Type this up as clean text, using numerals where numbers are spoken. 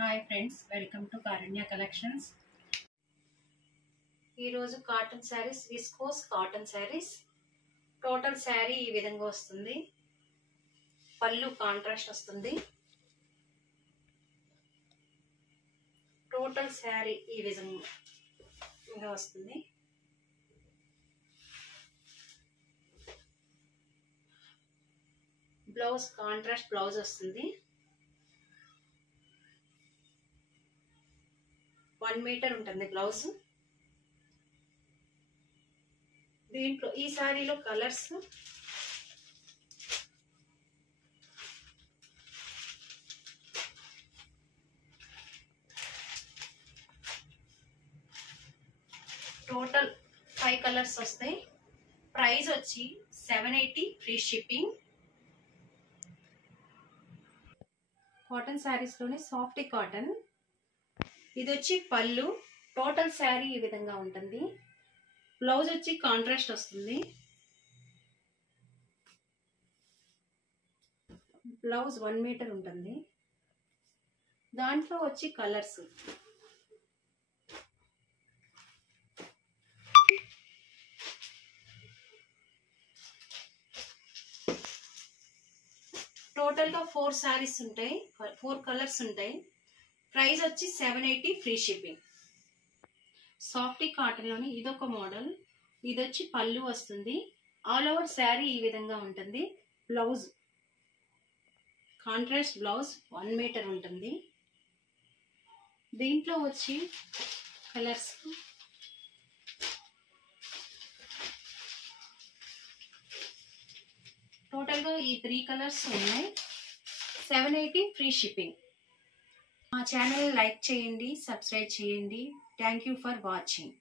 Hi friends, welcome to Karunya collections. ఈరోజు cotton saris, viscose cotton saris. Total sari ఈ విధంగా వస్తుంది. పళ్ళు కాంట్రాస్ట్ వస్తుంది. టోటల్ శారీ ఈ విధంగా వస్తుంది. బ్లౌజ్ కాంట్రాస్ట్ బ్లౌజ్ వస్తుంది. 1 మీటర్ ఉంటుంది బ్లౌజ్. దీంట్లో ఈ సారీలో కలర్స్ టోటల్ 5 కలర్స్ వస్తాయి. ప్రైస్ వచ్చి 780 ఫ్రీ షిప్పింగ్. కాటన్ శారీస్ లోనే సాఫ్ట్ కాటన్. ఇది వచ్చి పళ్ళు. టోటల్ శారీ ఈ విధంగా ఉంటుంది. బ్లౌజ్ వచ్చి కాంట్రాస్ట్ వస్తుంది. బ్లౌజ్ 1 మీటర్ ఉంటుంది. దాంట్లో వచ్చి కలర్స్ టోటల్ గా 4 శారీస్ ఉంటాయి. 4 కలర్స్ ఉంటాయి. ప్రైస్ వచ్చి 780 ఫ్రీ షిప్పింగ్. సాఫ్ట్ కాటన్ లోని ఇదొక మోడల్. ఇది వచ్చి పళ్ళు వస్తుంది. ఆల్ ఓవర్ శారీ ఈ విధంగా ఉంటుంది. బ్లౌజ్ కాంట్రాస్ట్ బ్లౌజ్ 1 మీటర్ ఉంటుంది. దీంట్లో వచ్చి కలర్స్ టోటల్ గా ఈ 3 కలర్స్ ఉన్నాయి. 780 ఫ్రీ షిప్పింగ్. మా ఛానల్ లైక్ చేయండి, సబ్స్క్రైబ్ చేయండి. Thank you for watching.